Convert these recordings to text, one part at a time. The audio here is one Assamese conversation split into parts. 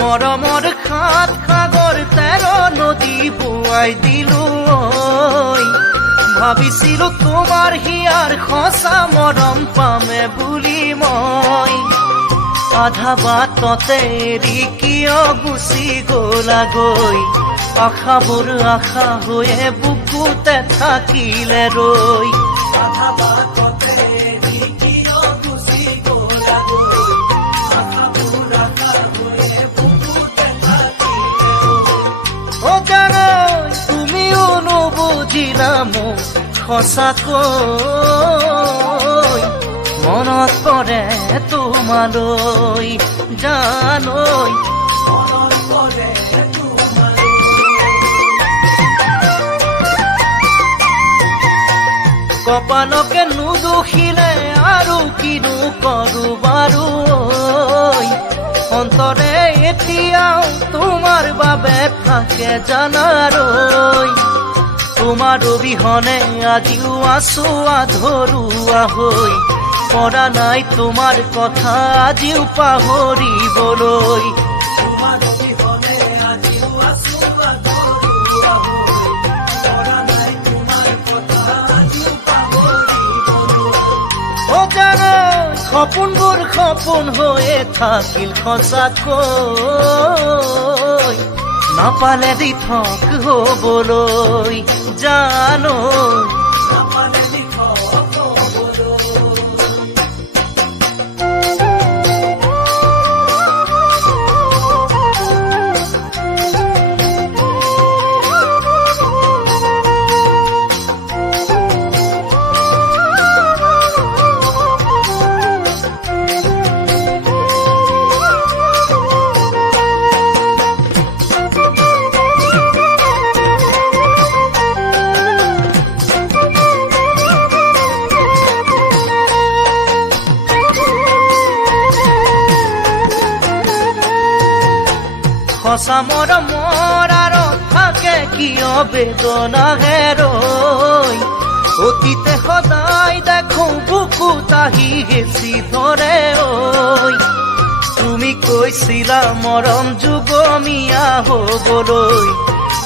মৰমৰ সাত সাগৰ 13 নদী বোৱাই দিলো ভাবিছিলো তোমাৰ হিয়াৰ সঁচা মৰম পামে বুলি মই আধা বাটতে এৰি কিয় গুচি গলাগৈ আশাবোৰ আশা হৈয়ে বুকুতে থাকিলে ৰৈ আধা বাটতে এৰি কিয় গুচি গলাগৈ আশাবোৰ আশা হৈয়ে বুকুতে থাকিলে ৰৈ জানো তুমিও নুবুজিলা মোক সঁচাকৈ মনত পৰে তোমালৈ জানৈ মনত পৰে কপালকে নুদুখিলে আৰু কিনো কৰো বাৰু অন্তৰে এতিয়াও তোমাৰ বাবে থাকে জানাৰৈ তোমাৰ অবিহনে আজিও আছো আধৰুৱা হৈ পৰা নাই তোমাৰ কথা আজিও পাহৰিবলৈ তোমাৰ অবিহনে আজিও আছো আধৰুৱা হৈ পৰা নাই তোমাৰ কথা আজিও পাহৰিবলৈ জানো সপোনবোৰ সপোন হৈয়ে থাকিল সঁচাকৈ নাপালে দিঠক হবলৈ জানো নাপালে দিঠক সঁচা মৰমৰ আঁৰত থাকে কিয় বেদনা হেৰৈ অতীতে সদায় দেখো বুকুত আহি হেঁচি ধৰে ঐ তুমি কৈছিলা মৰম যুগমীয়া হবলৈ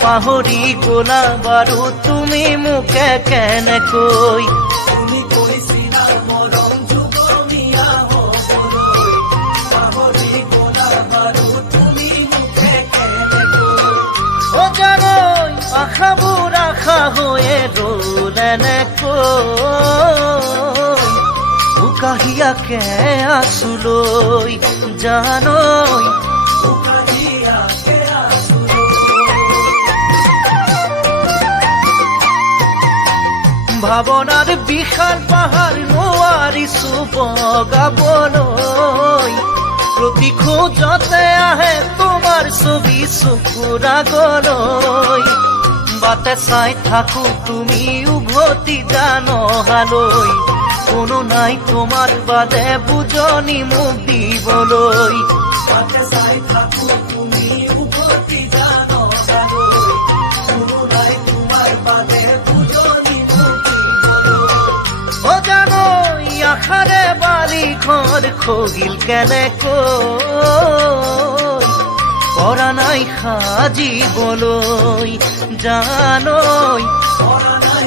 পাহৰি গলা বাৰু তুমি মোকে কেনেকৈ তুমি কৈছিলা মৰম যুগমীয়া হবলৈ পাহৰি গলা বাৰু জানৈ আশাবোৰ আশা হৈয়ে ৰ'ল এনেকৈ উকাহিয়াকে আছোলৈ জানৈ ভাৱনাৰ বিশাল পাহাৰ নোৱাৰিছো বগাবলৈ প্ৰতি খোজতে আহে তোমাৰ ছবি চকুৰ আগলৈ বাটে চাই থাকো তুমি উভতি জানহালৈ কোনো নাই তোমাৰ বাদে বুজনি মোক দিবলৈ বাটে চাই থাকো তুমি উভতি জানহালৈ কোনো নাই তোমাৰ বাদে বুজনি মোক দিবলৈ জানৈ আশাৰে বালিখন খগিল কেনেকৈ পৰা নাই সাজিবলৈ জানৈ পৰা নাই